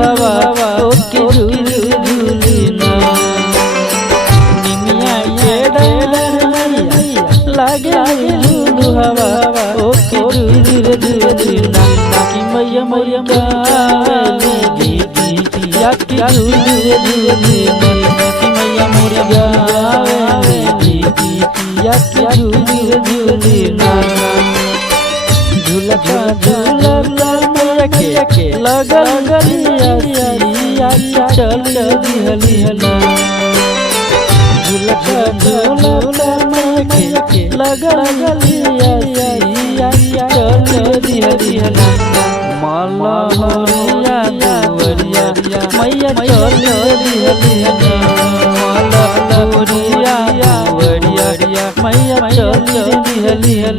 हवा ओके झूलना निमिया के डर लागे झूलू हवा ओके झूलना कि मैया मैया या कि झूलना कि मैया मैया या कि झूलना झूलता झूलता मैया के लगल गलिया चल दिहलिया झूलता झूलता मैया के लगल गलिया चल दिहलिया माला मोरिया दुवरिया मैया चल दिहलिया माला मोरिया दुवरिया मैया चल दिहलिया।